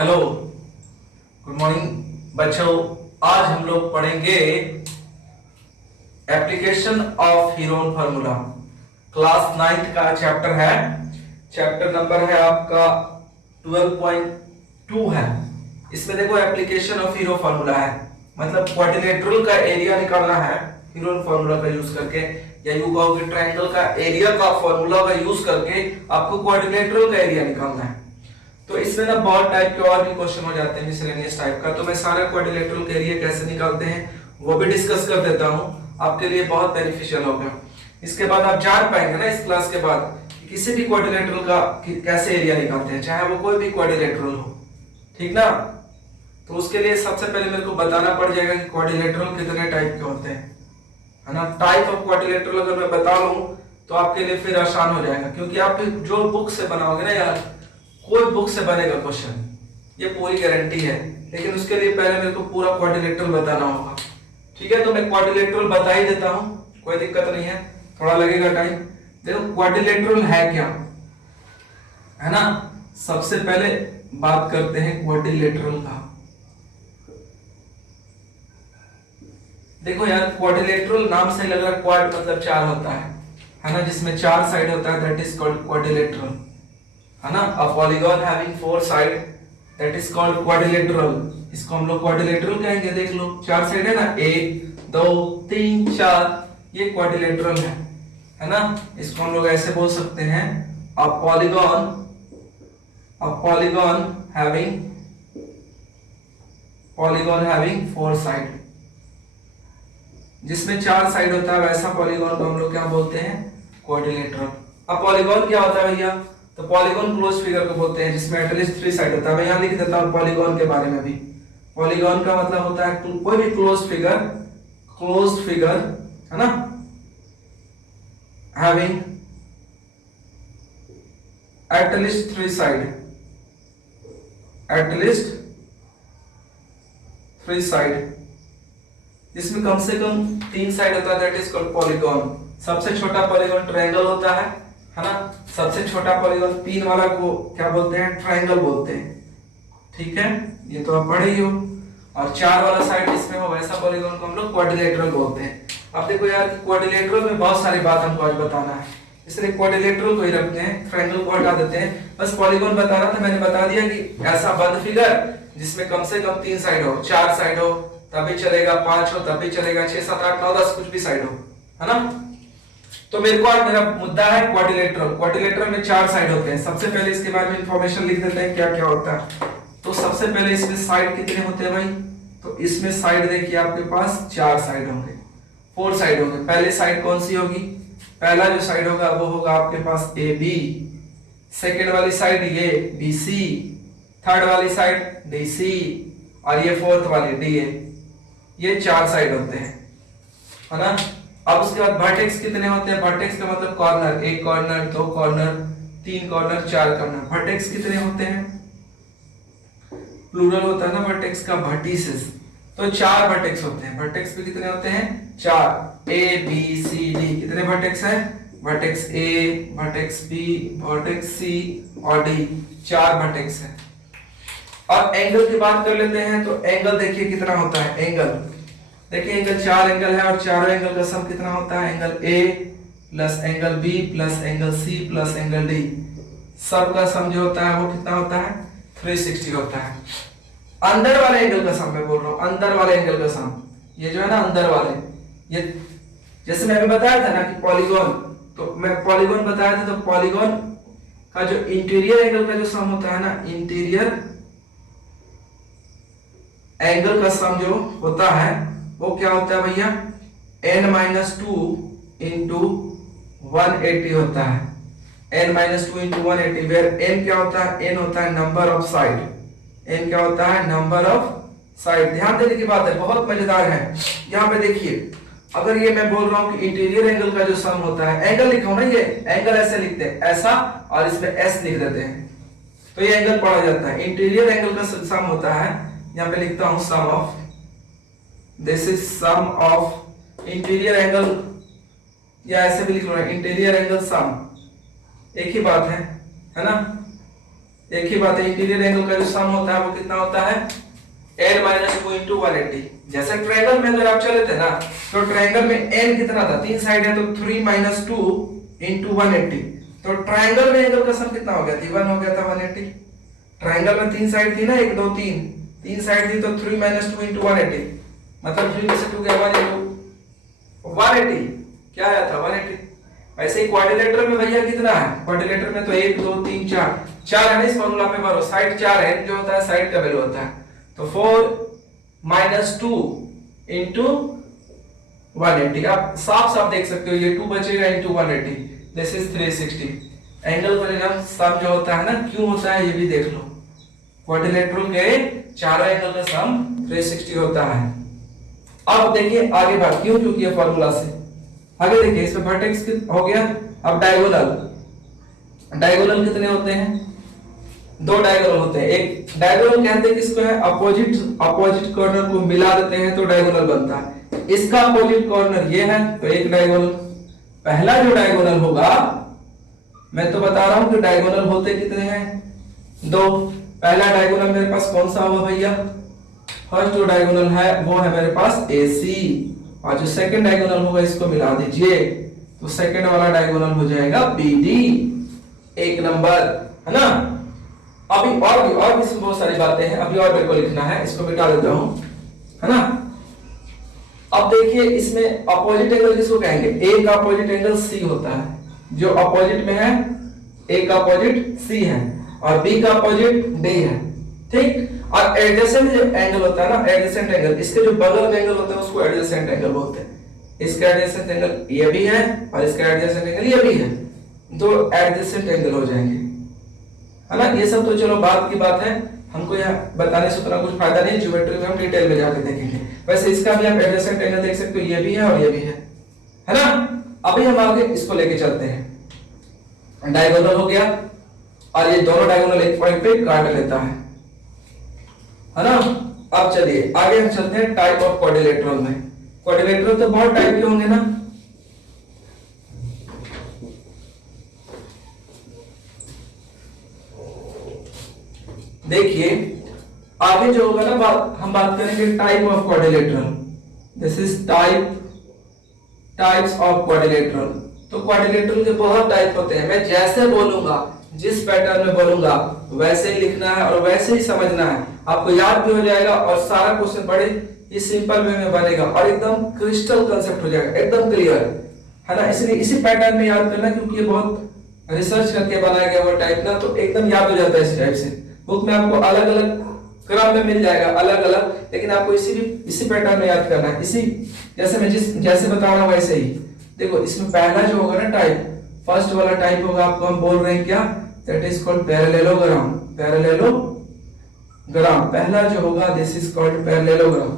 Hello, good morning बच्चों। आज हम लोग पढ़ेंगे application of Heron formula. Class 9th का चैप्टर है। चैप्टर नंबर है आपका 12.2 है। इसमें देखो एप्लीकेशन ऑफ हीरो फार्मूला है, मतलब क्वाड्रिलेटरल का एरिया निकालना है हीरोन फार्मूला का यूज करके, या यूं कहो कि ट्रायंगल का एरिया का फार्मूला का यूज करके आपको क्वाड्रिलेटरल का एरिया निकालना है। तो इसमें ना बहुत टाइप के और भी क्वेश्चन हो जाते हैं मिसलेनियस टाइप का, तो मैं सारा क्वाड्रिलेटरल के एरिया कैसे निकालते हैं वो भी डिस्कस कर देता हूं, आपके लिए बहुत बेनिफिशियल होगा। इसके बाद आप जान पाएंगे ना इस क्लास के बाद कि किसी भी क्वाड्रिलेटरल का कैसे एरिया निकालते हैं, चाहे वो कोई भी क्वाड्रिलेटरल हो, ठीक ना। तो उसके लिए सबसे पहले मेरे को बताना पड़ जाएगा कि क्वाड्रिलेटरल कितने टाइप के होते हैं, है ना। टाइप ऑफ क्वाड्रिलेटरल अगर मैं बता लूं तो आपके लिए फिर आसान हो जाएगा, क्योंकि आप जो बुक से बनाओगे ना यार, कोई बुक से बनेगा क्वेश्चन, ये पूरी गारंटी है। लेकिन उसके लिए पहले मेरे को पूरा क्वाड्रिलेटरल बताना होगा, ठीक है। तो मैं क्वाड्रिलेटरल बता ही देता हूं, कोई दिक्कत नहीं है, थोड़ा लगेगा टाइम। देखो क्वाड्रिलेटरल है क्या, है ना। सबसे पहले बात करते हैं क्वाड्रिलेटरल का। देखो यार, क्वाड्रिलेटरल नाम से लग रहा है, क्वाड मतलब चार होता है ना, जिसमें चार साइड होता है, दैट इज कॉल्ड क्वाड्रिलेटरल, है ना। A polygon having four side that is called quadrilateral. इसको हम लोग क्वाड्रिलेटरल कहेंगे। देख लो चार साइड है ना, 1 2 3 4, ये क्वाड्रिलेटरल है ना। इसको हम लोग ऐसे बोल सकते हैं, a polygon having four side, जिसमें चार साइड होता है, वैसा पॉलीगॉन को हम लोग क्या बोलते हैं, क्वाड्रिलेटरल। अब पॉलीगॉन क्या होता है भैया, तो पॉलीगॉन क्लोज फिगर को बोलते हैं, जिसमें एटलीस्ट 3 साइड होता है। मैं यहां लिख देता हूं पॉलीगॉन के बारे में भी। पॉलीगॉन का मतलब होता है कोई भी क्लोज फिगर, है ना, हैविंग एटलीस्ट 3 साइड, जिसमें कम से कम 3 साइड होता है, दैट इज कॉल्ड पॉलीगॉन। सबसे छोटा पॉलीगॉन ट्रायंगल होता है ना। सबसे छोटा पॉलीगॉन 3 वाला को क्या बोलते हैं, ट्रायंगल बोलते हैं, ठीक है, ये तो आप पढ़े ही हो। और 4 वाला साइड जिसमें हो, वैसा पॉलीगॉन को हम लोग क्वाड्रिलेटरल बोलते हैं। अब देखो यार, क्वाड्रिलेटरल में बहुत सारी बात हमको आज बताना है, इसलिए क्वाड्रिलेटरल को ही रखते हैं, ट्रायंगल को हटा देते हैं। बस पॉलीगॉन बताना था, मैंने बता दिया कि ऐसा बंद फिगर जिसमें कम से कम 3 साइड हो, 4 साइड हो तभी चलेगा, 5 हो तभी चलेगा, 6 7 8 9 10 कुछ भी साइड हो, है ना। तो मेरे को आज मेरा मुद्दा है क्वाड्रिलेटरल। क्वाड्रिलेटरल में 4 साइड होते हैं। सबसे पहले इसके बारे में इंफॉर्मेशन लिख देते हैं क्या क्या होता है। तो सबसे पहले इसमें साइड कितने होते हैं भाई, तो इसमें साइड देखिए आपके पास 4 साइड होंगे, 4 साइड होंगे। पहले साइड कौन सी होगी, पहला जो साइड होगा वो होगा आपके पास ए बी, सेकेंड वाली साइड ये बी सी, थर्ड वाली साइड डी सी, और ये फोर्थ वाली डी ए। ये 4 साइड होते हैं, है ना। अब उसके बाद वर्टेक्स कितने होते हैं, वर्टेक्स का मतलब corner, 1 corner 2 corner 3 corner 4 corner. Vertex कितने होते हैं, प्लूरल होता है ना वर्टेक्स का, वर्टिसेस। तो 4 वर्टेक्स होते हैं। वर्टेक्स भी कितने होते हैं, 4, ए बी सी डी। कितने वर्टेक्स हैं, vertex A, vertex B, vertex C और डी, 4 वर्टेक्स हैं। और एंगल की बात कर लेते हैं, तो एंगल देखिए कितना होता है, एंगल देखिए, एंगल 4 एंगल है, और चारों एंगल का सम कितना होता है, angle A plus angle B plus angle C plus angle D, सब का सम जो होता है वो कितना होता है, 360 होता है। अंदर वाले एंगल का सम मैं बोल रहा हूं, अंदर वाले एंगल का सम, ये जो है ना अंदर वाले, ये जैसे मैं अभी बताया था ना कि पॉलीगॉन, तो मैं पॉलीगॉन बताया था, तो पॉलीगॉन का जो इंटीरियर एंगल का जो सम होता है ना, इंटीरियर एंगल का सम जो होता है वो क्या होता है भैया, n-2 इंटू 180 होता है, n-2 इंटू 180, वेयर n क्या होता है, n होता है नंबर ऑफ साइड, n क्या होता है, नंबर ऑफ साइड। ध्यान देने की बात है, बहुत मजेदार है। यहाँ पे देखिए, अगर ये मैं बोल रहा हूँ कि इंटीरियर एंगल का जो सम होता है, एंगल लिखा हूं ना, ये एंगल ऐसे लिखते हैं, ऐसा, और इसमें s लिख देते हैं, तो ये एंगल पढ़ा जाता है। इंटीरियर एंगल का सम होता है, यहाँ पे लिखता हूं sum of, this is sum of interior angle, या ऐसे भी लिख लो इंटीरियर एंगल सम, एक ही बात है ना। एक ही बात है, इंटीरियर एंगल का जो सम होता है वो कितना होता है, n माइनस 2 इंटू 180। जैसे ट्रायंगल में अगर आप चले थे ना, तो ट्रायंगल में n कितना था, 3 साइड है तो 3 माइनस 2 इंटू 180। तो ट्रायंगल में एंगल का सम कितना हो गया, 1 हो गया था 180। ट्रायंगल में 3 साइड थी ना, 1 2 3, 3 साइड थी तो 3 माइनस 2 इंटू 180, मतलब 3 में से 2 गया 1 इंटू 180, क्या आया था 180। वैसे ही क्वाड्रिलेटरल में भैया कितना है, क्वाड्रिलेटरल में तो 1 2 3 4 4 है ना, इस फार्मूला पे भरो, साइड 4 है, जो होता है साइड का वैल्यू होता है, तो 4 माइनस 2 इंटू 180। आप साफ साफ देख सकते हो, ये 2 बचेगा इंटू 180, दिस इज 360। एंगल का सम जो होता है ना, क्यों होता है ये भी देख लो, क्वाड्रिलेटरल के चारों एंगल का सम 360 होता है। अब देखिए आगे बात, क्यों, क्योंकि ये फार्मूला से आगे देखिए, इसमें वर्टेक्स हो गया। अब डायगोनल, डायगोनल कितने होते हैं, 2 डायगोनल होते हैं। एक डायगोनल कहते हैं किसको है, अपोजिट कॉर्नर को मिला देते हैं तो डायगोनल बनता है। इसका अपोजिट कॉर्नर ये है तो एक डायगोनल। पहला जो डायगोनल होगा, मैं तो बता रहा हूं कि डायगोनल होते कितने हैं, 2। पहला डायगोनल मेरे पास कौन सा होगा भैया, फर्स्ट जो डायगोनल है वो है मेरे पास AC, और जो सेकंड डायगोनल होगा इसको मिला दीजिए, तो सेकंड वाला डायगोनल हो जाएगा BD, 1 नंबर, है ना। अभी और भी इसमें बहुत सारी बातें हैं, अभी और मेरे को लिखना है, इसको मिटा देता हूं, है ना। अब देखिए इसमें अपोजिट एंगल किसको कहेंगे, A का अपोजिट एंगल C होता है, जो अपोजिट में है A का अपोजिट C है और B का अपोजिट D है, ठीक। और एडजेसेंट जो एंगल होता है ना, एडजेसेंट एंगल, इसके जो बगल में एंगल होते हैं उसको एडजेसेंट एंगल बोलते हैं। इसका एडजेसेंट एंगल ये भी है और इसका एडजेसेंट एंगल ये भी है, दो एडजेसेंट एंगल हो जाएंगे, है ना। ये सब तो चलो बात की बात है, हमको यहाँ बताने से उतना कुछ फायदा नहीं, ज्योमेट्री में हम डिटेल में जाके देखेंगे। वैसे इसका भी आप एडजेसेंट एंगल देख सकते हो, ये भी है और ये भी है ना। अभी हम आगे इसको लेके चलते हैं। डायगोनल हो गया और ये दोनों डायगोनल एक पॉइंट पे काट लेता है ना। अब चलिए आगे हम चलते हैं टाइप ऑफ क्वाड्रिलेटरल में। क्वाड्रिलेटरल तो बहुत टाइप के होंगे ना, देखिए आगे जो होगा ना हम बात करेंगे type of quadrilateral. This is types of quadrilateral. तो क्वाड्रिलेटरल के बहुत टाइप होते हैं, मैं जैसे बोलूंगा, जिस पैटर्न में बोलूंगा वैसे ही लिखना है और वैसे ही समझना है, आपको याद भी हो जाएगा और सारा क्वेश्चन बड़े ही सिंपल वे में बनेगा और एकदम क्रिस्टल कांसेप्ट हो जाएगा, एकदम क्लियर, है ना। इसलिए इसी पैटर्न में याद करना, क्योंकि ये बहुत रिसर्च करके बनाया गया वो टाइप ना, तो एकदम याद हो जाता है इस टाइप से। बुक में आपको अलग अलग क्रम में मिल जाएगा, अलग अलग, लेकिन आपको इसी पैटर्न में याद करना है, इसी जैसे मैं जैसे बता रहा हूं वैसे ही। देखो इसमें पहला जो होगा ना टाइप, फर्स्ट वाला टाइप होगा, आपको हम बोल रहे हैं क्या, that is called parallelogram. Parallelogram पहला जो होगा, this is called parallelogram.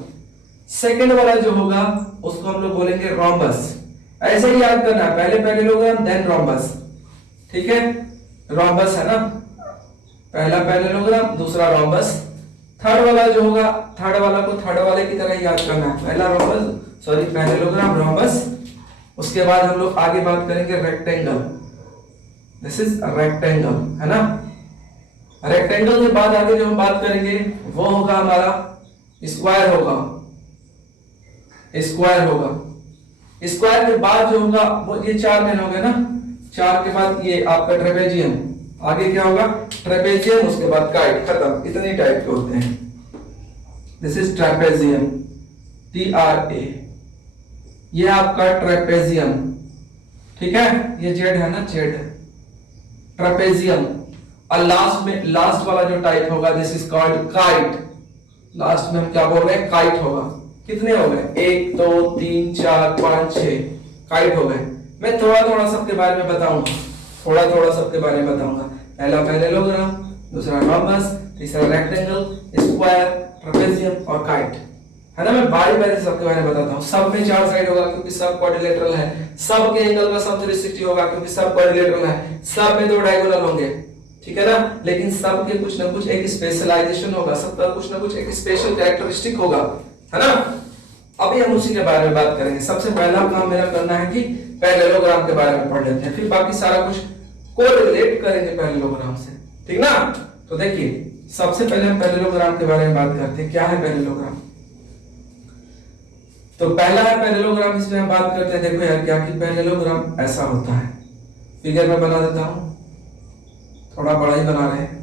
Second वाला जो होगा उसको हम लोग बोलेंगे रोम्बस। ऐसे ही याद करना, पहले पैरेललोग्राम देन रोम्बस, ठीक है। रोम्बस है ना, पहला पैरेललोग्राम दूसरा रोम्बस। थर्ड वाला जो होगा, थर्ड वाला को थर्ड वाले की तरह याद करना है, पहला रोम्बस, सॉरी पैरेललोग्राम, रोम्बस। उसके बाद हम लोग आगे बात करेंगे रेक्टेंगल। दिस इज रेक्टेंगल, है ना। रेक्टेंगल के बाद आगे जो हम बात करेंगे वो होगा हमारा स्क्वायर होगा, स्क्वायर होगा। स्क्वायर के बाद जो होगा वो ये 4 में हो गए ना, 4 के बाद ये आपका ट्रेपेजियम, आगे क्या होगा ट्रेपेजियम, उसके बाद काइट, खत्म। इतने टाइप के होते हैं। दिस इज ट्रेपेजियम, TRA, ये आपका ट्रेपेजियम, ठीक है। ये जेड है ना, जेड है ट्रेपेजियम। और लास्ट वाला जो टाइप होगा, this is called kite. Last में हम क्या बोल रहे हैं, काइट होगा। कितने हो गए, 1 2 3 4 5 6 काइट हो गए। मैं थोड़ा थोड़ा सबके बारे में बताऊंगा, थोड़ा थोड़ा सबके बारे में बताऊंगा। पहला पैरेललोग्राम, दूसरा रोम्बस, तीसरा रेक्टेंगल, स्क्वायर, ट्रेपेजियम और काइट, है ना। मैं बारी बारी से सबके बारे में बताता हूँ। सब में 4 साइड होगा क्योंकि सब क्वाड्रिलेटरल है, सब के एंगल का सम 360 होगा क्योंकि सब क्वाड्रिलेटरल है, सब में 2 डायगोनल होंगे, ठीक है ना। लेकिन सब के कुछ ना कुछ एक स्पेशलाइजेशन होगा, सबका कुछ ना कुछ एक स्पेशल कैरेक्टरिस्टिक होगा, है ना। अभी हम उसी के बारे में बात करेंगे। सबसे पहला काम मेरा करना है कि पैरेललोग्राम के बारे में पढ़ लेते हैं, फिर बाकी सारा कुछ कोरिलेट करेंगे पैरेललोग्राम से, ठीक ना। तो देखिए सबसे पहले हम पैरेललोग्राम के बारे में बात करते हैं। क्या है पैरेललोग्राम? तो पहला है पैरेललोग्राम, इसमें हम बात करते हैं। देखो यार क्या कि पैरेललोग्राम ऐसा होता है, फिगर में बना देता हूं, थोड़ा बड़ा ही बना रहे हैं।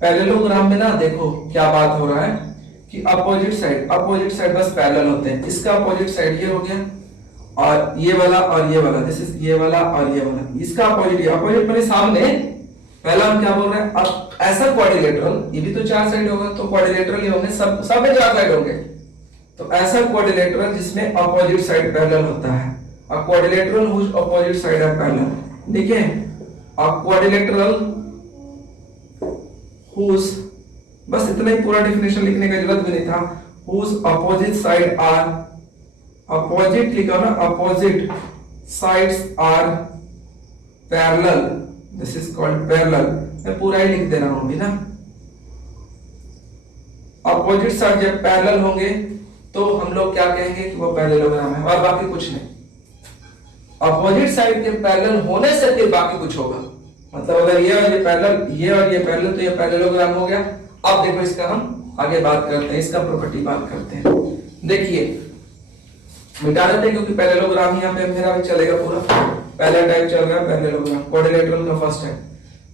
पैरेललोग्राम में ना देखो क्या बात हो रहा है कि अपोजिट साइड बस पैरेलल होते हैं। इसका अपोजिट साइड ये हो गया और ये वाला और ये वाला, दिस इज ये वाला और ये वाला, इसका अपोजिट माने सामने। पहला हम क्या बोल रहे हैं, अब ऐसा क्वाड्रिलेटरल, ये भी तो चार साइड होगा तो क्वाड्रिलेटरल ही होंगे, सब में चार साइड होंगे। तो ऐसा क्वाड्रिलेटरल जिसमें अपोजिट साइड पैरेलल होता है, और quadrilateral whose opposite side are parallel. ठीक है, और क्वाड्रिलेटरल हुज, बस इतना ही पूरा डेफिनेशन लिखने का जरूरत भी नहीं था। Whose opposite side are, opposite लिखा ना, opposite sides are parallel, this is called parallel. मैं पूरा ही लिख दे रहा हूं अभी ना। अपोजिट साइड जब पैरेलल होंगे तो हम लोग क्या कहेंगे कि वो पैरेललोग्राम है, और बाकी कुछ नहीं। अपोजिट साइड के पैरेलल होने से फिर बाकी कुछ होगा, मतलब अगर ये और ये पैरेलल, ये और ये पैरेलल, तो ये पैरेललोग्राम हो गया। अब देखो इसका हम आगे बात करते हैं, इसका प्रॉपर्टी बात करते हैं। देखिए मिटा देते हैं क्योंकि पैरेललोग्राम यहाँ पे मेरा भी चलेगा पूरा। पहला टाइप चल रहा है पैरेललोग्राम, क्वाड्रिलेटरल का फर्स्ट है।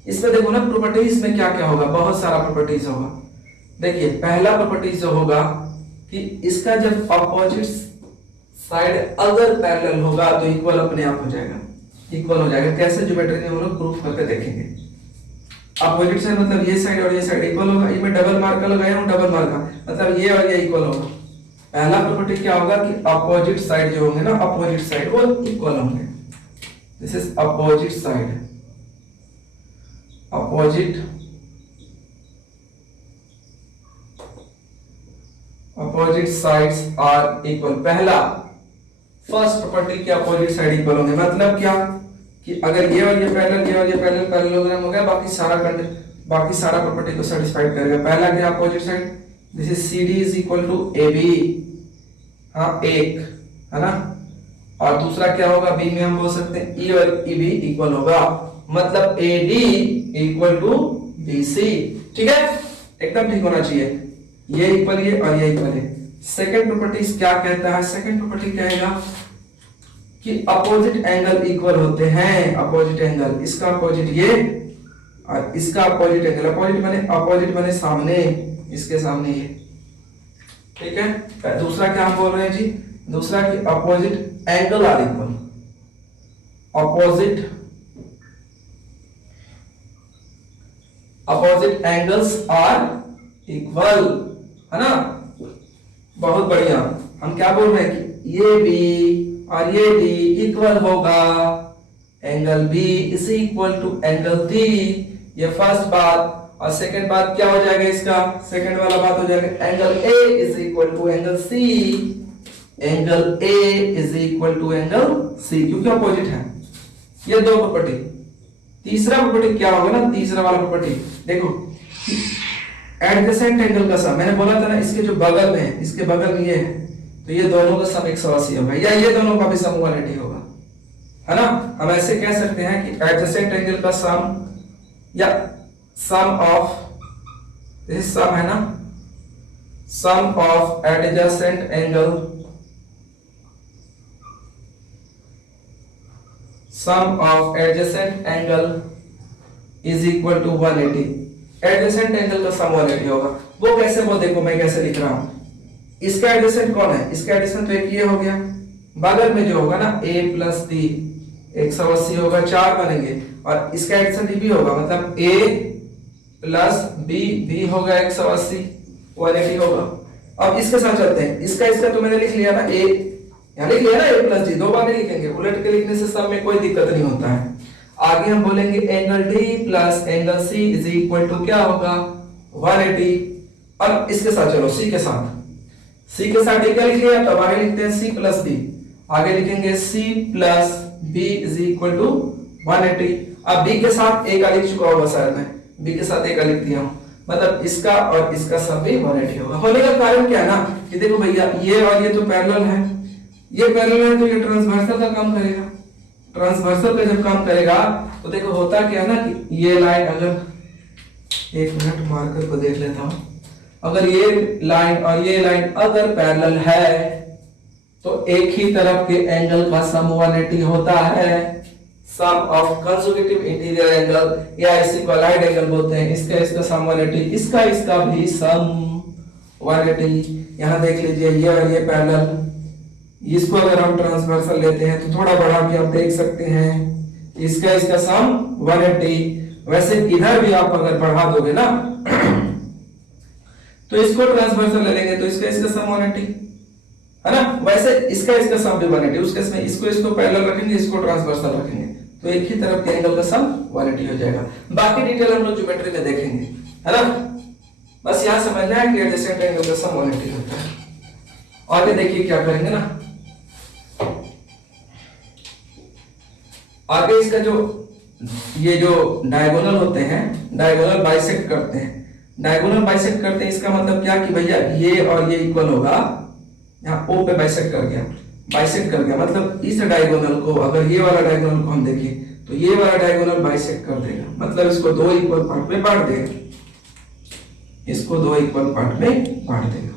इसमें देखो ना प्रॉपर्टीज में क्या क्या होगा, बहुत सारा प्रॉपर्टीज होगा। देखिए पहला प्रॉपर्टीज जो होगा कि इसका जब अपोजिट साइड अगर पैरेलल होगा तो इक्वल अपने आप हो जाएगा, इक्वल हो जाएगा। कैसे? ज्योमेट्री में हम लोग प्रूफ करके देखेंगे। अपोजिट साइड मतलब ये साइड और ये साइड इक्वल होगा। ये मैं डबल मार्क लगाया हूं, डबल मार्क मतलब ये और ये इक्वल होगा। पहला प्रॉपर्टी क्या होगा कि अपोजिट साइड जो होंगे ना, अपोजिट साइड वो इक्वल होंगे। This is opposite side, opposite sides are equal. पहला फर्स्ट प्रॉपर्टी के अपोजिट साइड इक्वल होंगे, मतलब क्या कि अगर ये और ये पैरेलल, ये और ये पैरेलल, पैरेललोग्राम हो गया, बाकी सारा प्रॉपर्टी को सेटिस्फाइड करेगा। पहला क्या opposite side, this is CD is equal to AB, हाँ एक है ना। और दूसरा क्या होगा, B में हम बोल सकते हैं E और EB इक्वल होगा, मतलब AD इक्वल टू BC। ठीक है, एकदम ठीक होना चाहिए, ये इक्वल ये और ये इक्वल है। सेकंड प्रॉपर्टी क्या कहता है, सेकंड प्रॉपर्टी कहेगा कि अपोजिट एंगल इक्वल होते हैं। अपोजिट एंगल, इसका अपोजिट ये और इसका अपोजिट एंगल, अपोजिट बने सामने, इसके सामने ये। ठीक है, दूसरा क्या हम बोल रहे हैं जी, दूसरा कि opposite angle are equal, opposite angles are equal, है ना। बहुत बढ़िया, हम क्या बोल रहे हैं कि ये B और ये D इक्वल होगा, angle B is equal to angle D। ये फर्स्ट बात। और सेकंड बात क्या हो जाएगा, इसका सेकंड वाला बात हो जाएगा angle A is equal to angle C, angle A is equal to angle C, क्योंकि अपोजिट है। ये दो प्रॉपर्टी। तीसरा प्रॉपर्टी क्या होगा ना, तीसरा वाला प्रॉपर्टी देखो, एडजेसेंट एंगल का सम, मैंने बोला था ना इसके जो बगल में है, इसके बगल में ये है, तो ये दोनों का सम 180 होगा, या ये दोनों का भी सम 180 होगा, है ना। हम ऐसे कह सकते हैं कि एडजेसेंट एंगल का सम या सम ऑफ, दिस सम है ना, sum of adjacent angle, sum of adjacent angle is equal to 180। Adjacent angle का सम 180 होगा। वो कैसे, वो देखो मैं कैसे लिख रहा हूं। इसका एडजेसेंट कौन है, इसका एडजेसेंट तो एक ये हो गया, बगल में जो होगा ना A प्लस D 180 होगा, 4 बनेंगे, और इसका एडजेसेंट भी होगा, मतलब A प्लस B होगा 180, 180 होगा। अब इसके साथ चलते हैं, इसका तो मैंने लिख लिया ना, A यहाँ लिख लिया ना, A प्लस D, दो बार नहीं लिखेंगे, उलट के लिखने से सब में कोई दिक्कत नहीं होता है। आगे हम बोलेंगे angle D plus angle C is equal to क्या होगा, 180। और इसके साथ चलो C के साथ क्या लिख लिया, तो आगे लिखते हैं C प्लस D, आगे लिखेंगे C plus B is equal to 180। अब B के साथ A का लिख चुका होगा शायद, मैं B के साथ A का लिख दिया हूं, मतलब इसका और इसका सम भी 180 होगा। होने का कारण क्या है ना कि देखो भैया ये और ये तो पैरेलल है, ये पैरेलल है तो ये ट्रांसवर्सल का काम करेगा। ट्रांसवर्सल का जब काम करेगा तो देखो होता क्या है ना कि ये लाइन अगर एक मिनट मार्कर को देख लेता हूं। अगर ये लाइन और ये लाइन अगर पैरेलल है तो एक ही तरफ के एंगल का सम 180 होता है। सम ऑफ कंसेक्यूटिव इंटीरियर एंगल या इसी को अलाइड एंगल बोलते हैं। इसका सम 180, इसका भी सम 180। यहां देख लीजिए ये और ये पैरेलल, इसको अगर हम ट्रांसवर्सल लेते हैं तो थोड़ा बढ़ा के आप देख सकते हैं, इसका सम 180। वैसे इधर भी आप अगर बढ़ा दोगे ना तो इसको ट्रांसवर्सल ले लेंगे तो इसका सम 180 है ना। वैसे इसका सम भी 180, उसके इसमें इसको पैरेलल रखेंगे, इसको ट्रांसवर्सल रखेंगे तो एक ही तरफ के एंगल का सम 180 हो जाएगा। बाकी डिटेल हम लोग ज्योमेट्री में देखेंगे, है ना। बस यहां समझना है कि एडजेसेंट एंगल का सम 180 होता है। आगे देखिए क्या करेंगे ना, आगे इसका ये जो डायगोनल होते हैं, डायगोनल बाइसेक्ट करते हैं। डायगोनल बाइसेक्ट करते हैं इसका मतलब क्या कि भैया ये और ये इक्वल होगा, यहाँ O पे बाइसेक्ट कर गया मतलब इस डायगोनल को, अगर ये वाला डायगोनल को हम देखें तो ये वाला डायगोनल बाइसेक्ट कर देगा, मतलब इसको दो इक्वल पार्ट में बांट देगा, इसको दो इक्वल पार्ट में बांट देगा।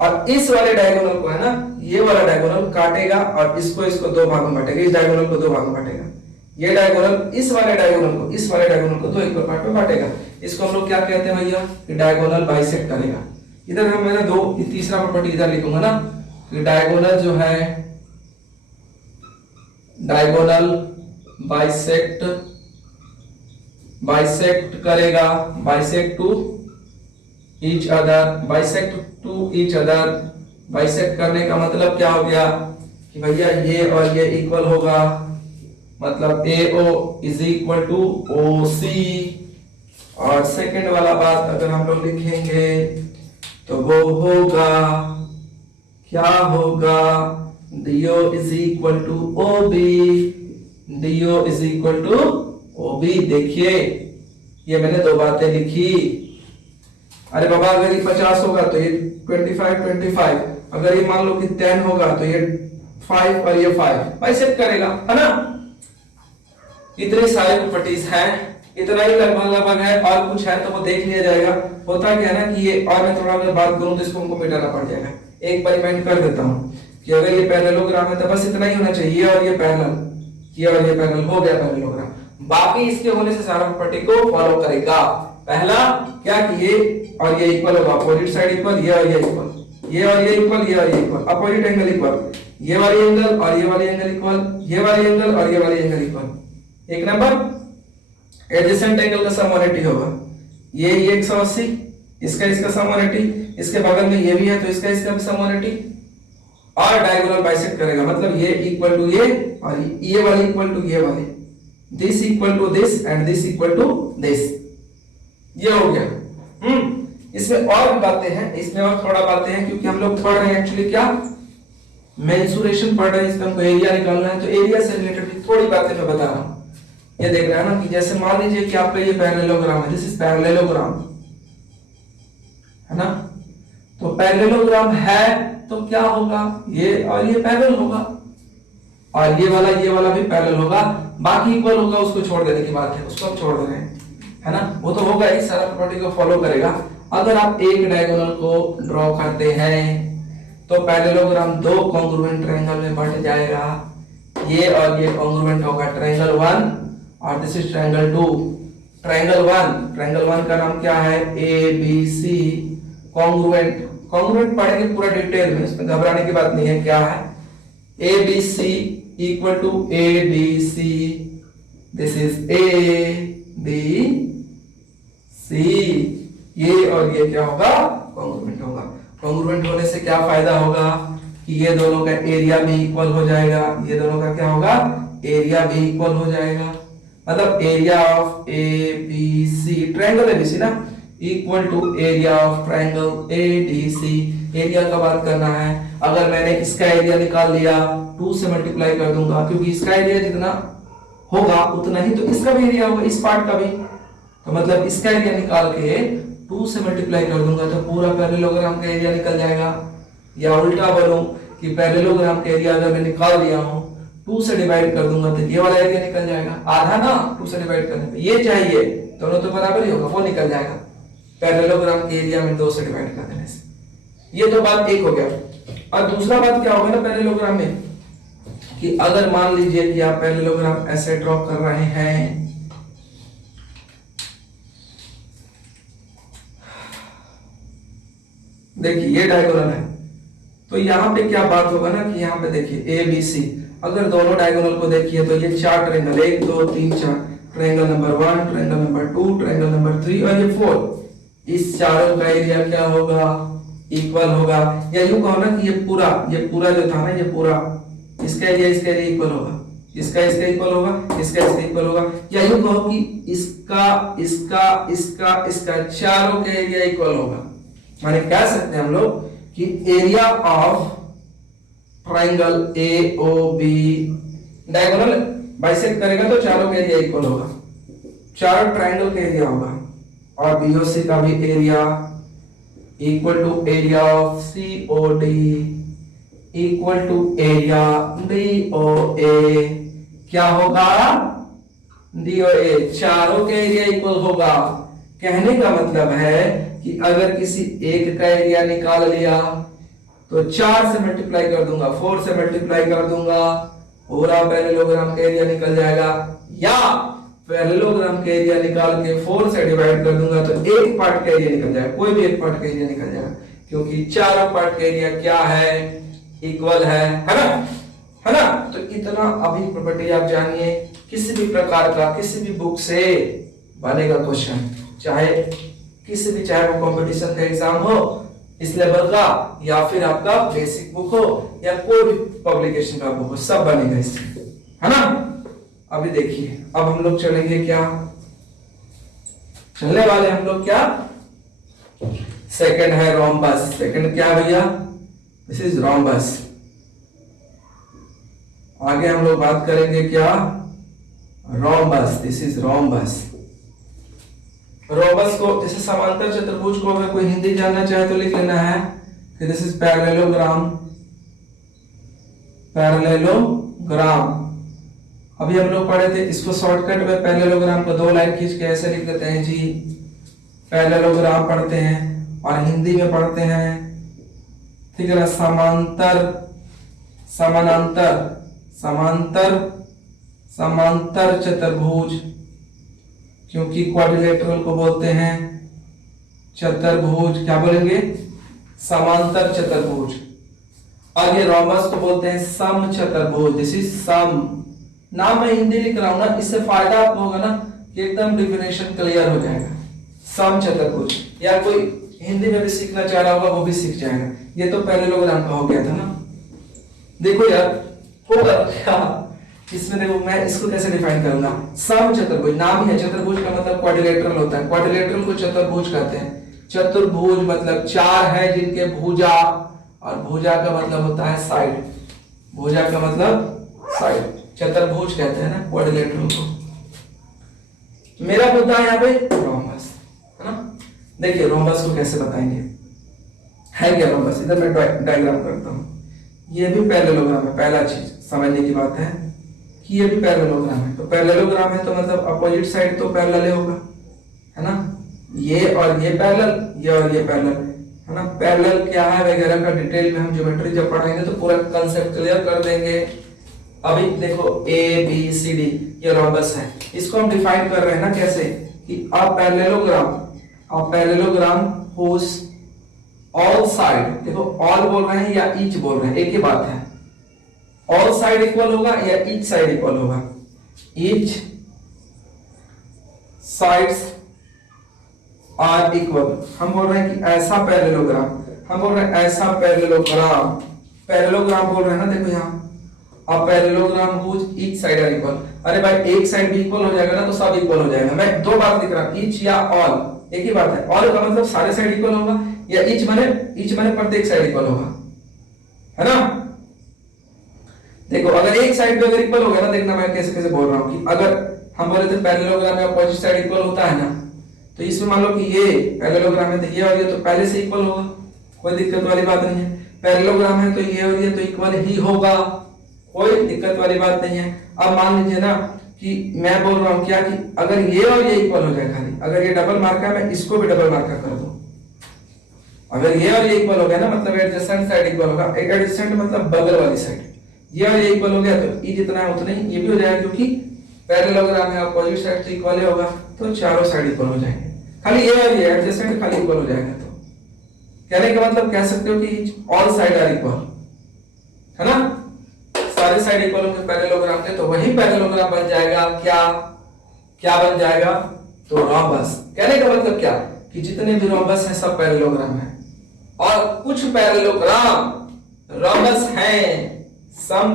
और इस वाले डायगोनल को है ना, ये वाला डायगोनल काटेगा और इसको दो भागों में बांटेगा, इस डायगोनल को दो भागों में बांटेगा। ये डायगोनल इस वाले डायगोनल को दो इक्वल पार्ट में बांटेगा। इसको हम लोग क्या कहते हैं भैया, कि डायगोनल बाइसेक्ट करेगा। इधर हम मैंने दो तीसरा प्रॉपर्टी इधर लिखूंगा ना कि डायगोनल जो है, डायगोनल बाइसेक्ट करेगा, bisect to each other. Bisect करने का मतलब क्या हो गया कि भैया ये और ये इक्वल होगा, मतलब AO is equal to OC। और सेकंड वाला बात अगर हम लोग लिखेंगे तो वो होगा, क्या होगा, DO is equal to OB। देखिए ये मैंने दो बातें लिखी। अरे बाबा अगर ये 50 होगा तो ये 25, अगर ये मान लो कि 10 होगा तो ये 5 और ये 5 बाइसेक्ट करेगा, है ना। इतने सारे प्रॉपर्टीज हैं, इतना ही लगभग है, और कुछ है तो वो देख लिया जाएगा। होता क्या है ना कि ये, और मैं थोड़ा अगर बात करूं तो इसको हमको मिटाना पड़ जाएगा। एक बार रिमाइंड कर देता हूं कि अगर ये पैरेललोग्राम है तो बस इतना ही होना चाहिए, और ये पैरेलल, ये और ये पैरेलल हो गया पैरेललोग्राम। बाकी इसके होने से सारा प्रॉपर्टी को फॉलो करेगा। पहला क्या कि ये और ये इक्वल होगा, अपोजिट साइड इक्वल, ये और ये इक्वल, ये और ये इक्वल, ये और ये इक्वल, अपोजिट एंगल इक्वल, ये वाली एंगल और ये वाली एंगल इक्वल, ये वाली एंगल और ये वाली एंगल इक्वल। एक नंबर एडजेसेंट एंगल का सम 180 होगा। ये 180, इसका सम 180, इसके बगल में ये भी है तो इसका भी सम 180। और डायगोनल बाइसेक्ट करेगा, मतलब ये इक्वल टू ये और ये वाली इक्वल टू ये वाली, this equal to this and this equal to this. ये हो गया। इसमें और भी बातें हैं, इसमें और थोड़ा बातें हैं क्योंकि हम लोग पढ़ रहे हैं एक्चुअली क्या, मेंसुरेशन पढ़ रहे हैं। इसमें हमको एरिया निकालना है, तो एरिया से रिलेटेड थोड़ी बातें मैं बता रहा हूं। ये देख रहे हैं ना कि जैसे मान लीजिए कि आपका ये पैरेललोग्राम है, दिस इज पैरेललोग्राम, है ना। तो पैरेललोग्राम है तो क्या होगा, ये और ये पैरेलल होगा, और ये वाला भी पैरेलल होगा। बाकी इक्वल होगा, उसको छोड़ देने की बात है, उसको हम छोड़ दे रहे हैं, है ना। वो तो होगा ही, सारा प्रॉपर्टी को फॉलो करेगा। अगर आप एक डायगोनल को ड्रॉ करते हैं तो पैरेललोग्राम दो कॉन्ग्रुएंट ट्रायंगल में बंट जाएगा। ये और ये कॉन्ग्रुएंट होगा ट्रायंगल 1 और दिस इज ट्रायंगल 2। ट्रायंगल 1 का नाम क्या है, ABC। कॉन्ग्रुएंट पढ़ेंगे पूरा डिटेल में, इसमें घबराने की बात नहीं है। क्या है, ABC equal to ADC, this is ABC। ये और ये क्या होगा, कॉन्ग्रुएंट होगा। कॉन्ग्रुएंट होने से क्या फायदा होगा कि ये दोनों का एरिया भी इक्वल हो जाएगा, ये दोनों का क्या होगा, एरिया भी इक्वल हो जाएगा। मतलब area of ABC, triangle ABC ना, equal to area of triangle ADC। Area का बात करना है, अगर मैंने इसका एरिया निकाल लिया 2 से मल्टीप्लाई कर दूंगा, क्योंकि इसका एरिया जितना होगा उतना ही तो इसका भी एरिया होगा, इस पार्ट का भी। तो मतलब इसका एरिया निकाल के 2 से मल्टीप्लाई कर दूंगा तो पूरा पैरेललोग्राम का एरिया निकल जाएगा। या उल्टा बोलूं कि पैरेललोग्राम का एरिया अगर मैं निकाल दिया हूं 2 से डिवाइड कर दूंगा तो ये वाला एरिया निकल जाएगा, आधा ना 2 से डिवाइड करने पे, ये चाहिए दोनों तो बराबर ही होगा, वो निकल जाएगा पैरेललोग्राम के एरिया में 2 से डिवाइड कर देने से। ये तो बात एक हो गया। और दूसरा बात क्या होगा ना पैरेललोग्राम में, कि अगर मान लीजिए कि आप पैरेललोग्राम ऐसे ड्रॉ कर रहे हैं, देखिए ये डायगोनल है, तो यहाँ पे क्या बात होगा ना कि यहाँ पे देखिए ए बी सी, अगर दोनों डायगोनल को देखिए तो ये 4 triangle, 1 2 3 4, triangle number 1, triangle number 2, triangle number 3 और ये 4, इस चारों का एरिया क्या होगा, इक्वल होगा। या यूं कहो ना कि ये पूरा जो था ना, ये पूरा इसका एरिया इक्वल होगा, इसका इक्वल होगा, इसका इक्वल होगा। या यूं कहो कि इसका चारों का एरिया इक्वल होगा। माने कह सकते हैं हम लोग कि area of triangle A O B diagonal bisect करेगा तो चारों का एरिया इक्वल होगा, चारों ट्रायंगल का एरिया होगा, और बी ओ सी का भी area equal to area of C O D equal to area D O A, क्या होगा, डी ओ ए, चारों का एरिया इक्वल होगा। कहने का मतलब है कि अगर किसी एक का एरिया निकाल लिया तो 4 से मल्टीप्लाई कर दूंगा, 4 से मल्टीप्लाई कर दूंगा, पूरा पैरेललोग्राम का एरिया निकल जाएगा। या पैरेललोग्राम का एरिया निकाल के 4 से डिवाइड कर दूंगा तो एक पार्ट का एरिया निकल जाएगा, कोई भी एक पार्ट का एरिया निकल जाएगा, क्योंकि चारों पार्ट का एरिया क्या है, इक्वल है ना। तो इतना अभी प्रॉपर्टी आप जानिए, किसी भी प्रकार का किसी भी बुक से बनेगा क्वेश्चन, चाहे वो कंपटीशन का एग्जाम हो इस लेवल का, या फिर आपका बेसिक बुक हो, या कोई भी पब्लिकेशन का बुक हो, सब बनेगा इससे, है ना। अभी देखिए, अब हम लोग चलेंगे क्या, चलने वाले हम लोग क्या, सेकंड है रोम्बस। सेकंड क्या है भैया, दिस इज रोम्बस। आगे हम लोग बात करेंगे क्या, rhombus, this is rhombus. Rhombus को जैसे समांतर चतुर्भुज को अगर कोई हिंदी जानना चाहे तो लिख लेना है कि दिस इज पैरेललोग्राम। अभी हम लोग पढ़े थे इसको शॉर्टकट में, पैरेललोग्राम को 2 लाइन खींच के ऐसे लिख देते हैं जी, पैरेललोग्राम पढ़ते हैं, और हिंदी में पढ़ते हैं, ठीक है ना, समांतर चतुर्भुज, क्योंकि क्वाड्रिलेटरल को बोलते हैं चतुर्भुज, क्या बोलेंगे, समांतर चतुर्भुज। और ये रोम्बस को बोलते हैं सम चतुर्भुज, दिस इज सम। नाम मैं हिंदी लिख रहा हूं ना, इससे फायदा आपको होगा ना कि एकदम डिफिनेशन क्लियर हो जाएगा, सम चतुर्भुज। या कोई हिंदी में भी सीखना चाह रहा होगा वो भी सीख जाएगा। ये तो पैरेललोग्राम का हो गया था ना। देखो यार होगा क्या इसमें, देखो मैं इसको कैसे डिफाइन करूंगा, सम चतुर्भुज, नाम ही है, चतुर्भुज का मतलब क्वाड्रिलेटरल होता है, क्वाड्रिलेटरल को चतुर्भुज कहते हैं। चतुर्भुज मतलब 4 है जिनके भुजा, और भुजा का मतलब होता है साइड, भुजा का मतलब साइड, चतुर्भुज कहते हैं ना क्वाड्रिलेटरल को। मेरा मुद्दा है यहाँ पे रोम्बस, है ना। देखिए रोम्बस को कैसे बताएंगे, है क्या रोम्बस, इधर मैं डायग्राम करता हूँ। ये भी पैरेललोग्राम है, पहला चीज समझने की बात है कि ये भी पैरेललोग्राम है। तो पैरेललोग्राम है तो मतलब अपोजिट साइड तो पैरेलल होगा, है ना। ये और ये पैरेलल, ये और ये पैरेलल, है ना। पैरेलल क्या है वगैरह का डिटेल में हम ज्योमेट्री जब पढ़ेंगे तो पूरा कांसेप्ट क्लियर कर देंगे। अभी देखो ए बी सी डी ये रोम्बस है, इसको हम डिफाइन कर रहे हैं ना कैसे, कि a parallelogram whose all side, देखो ऑल बोल रहे हैं या ईच बोल रहे हैं, एक ही बात है। ऑल साइड इक्वल होगा या ईच साइड इक्वल होगा, ईच साइड्स आर इक्वल। हम बोल रहे हैं कि ऐसा पैरेललोग्राम, हम बोल रहे हैं ऐसा पैरेललोग्राम, पैरेललोग्राम बोल रहे हैं ना, देखो यहाँ अब parallelogram whose each side are equal. अरे भाई एक साइड भी इक्वल हो जाएगा ना तो सब इक्वल हो जाएगा। मैं 2 बात लिख रहा हूं, ईच या ऑल, एक ही बात है। ऑल का मतलब सारे साइड इक्वल होगा, या ईच माने प्रत्येक साइड इक्वल होगा, है ना। देखो अगर एक साइड पे अगर इक्वल हो गया ना, देखना मैं कैसे कैसे बोल रहा हूँ कि अगर हम बोले थे पैरेललोग्राम में अपोजिट साइड इक्वल होता है ना, तो इसमें मान लो कि ये पैरेललोग्राम है तो ये और ये तो पहले से इक्वल होगा, कोई दिक्कत वाली बात नहीं है। पैरेललोग्राम है तो ये और ये तो इक्वल ही होगा, कोई दिक्कत वाली बात नहीं है। अब मान लीजिए ना कि मैं बोल रहा हूँ क्या कि अगर ये और ये इक्वल हो जाए, खाली अगर ये डबल मार्का मैं इसको भी डबल मार्का कर दूं, अगर ये और ये इक्वल हो गया ना, मतलब एडजेसेंट साइड इक्वल होगा, एडजेसेंट मतलब बगल वाली साइड, ये और ये इक्वल हो गया तो ई जितना है उतना ही ये भी हो जाएगा, क्योंकि पैरेललोग्राम है, अपोजिट साइड तो इक्वल ही होगा, तो चारों साइड इक्वल हो जाएंगे, खाली ये और ये एडजेसेंट खाली इक्वल हो जाएगा। तो कहने का मतलब कह सकते हो कि ऑल साइड आर इक्वल, है ना, सारे साइड इक्वल होंगे पैरेललोग्राम के, तो वही पैरेललोग्राम बन जाएगा क्या, क्या बन जाएगा, तो रोम्बस। कहने का मतलब क्या कि जितने भी रोम्बस हैं सब पैरेललोग्राम है, और कुछ पैरेललोग्राम रोम्बस हैं, सम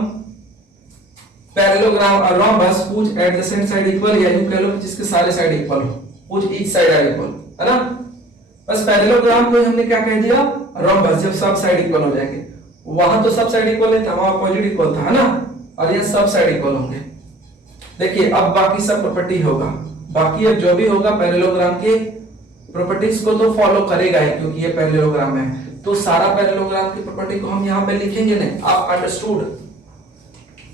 पैरेललोग्राम और रोम्बस कुछ एडजेसेंट साइड इक्वल, या यूं कह लो जिसके सारे साइड इक्वल हो, कुछ ईच साइड आर इक्वल, है ना। बस पैरेललोग्राम को हमने क्या कह दिया, रोम्बस, जब सब साइड इक्वल हो जाएंगे। वहां तो सब साइड इक्वल नहीं था, वहां अपोजिट इक्वल था, है ना, और ये सब साइड इक्वल होंगे। देखिए अब बाकी सब प्रॉपर्टी होगा, बाकी अब जो भी होगा पैरेललोग्राम के प्रॉपर्टीज को तो फॉलो करेगा ही, क्योंकि ये पैरेललोग्राम है, तो सारा पैरेललोग्राम की प्रॉपर्टी को हम यहाँ पे लिखेंगे नहीं। आप अंडरस्टूड,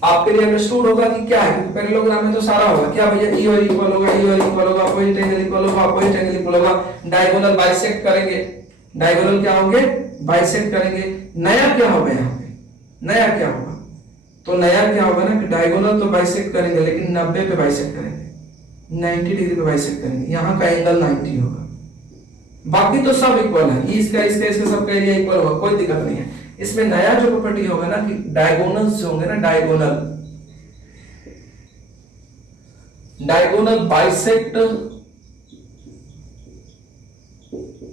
आपके लिए अंडरस्टूड होगा कि क्या है, क्योंकि पैरेललोग्राम में तो सारा होगा क्या भैया, ई और इक्वल होगा, ई और इक्वल होगा, अपोजिट एंगल इक्वल होगा, अपोजिट एंगल इक्वल होगा, डायगोनल बाइसेक्ट करेंगे, डायगोनल क्या होंगे, बाइसेक्ट करेंगे। नया क्या होगा यहाँ पे, नया क्या होगा, तो नया क्या होगा ना कि डायगोनल तो बाइसेक्ट करेंगे, लेकिन 90 पे बाइसेक्ट करेंगे, 90 डिग्री पे बाइसेक्ट करेंगे, यहाँ का एंगल 90 होगा, बाकी तो सब इक्वल है, इसका इसका इसका सबका एरिया इक्वल होगा, कोई दिक्कत नहीं है। इसमें नया जो प्रॉपर्टी होगा ना कि डायगोनल्स जो होंगे ना, diagonal bisect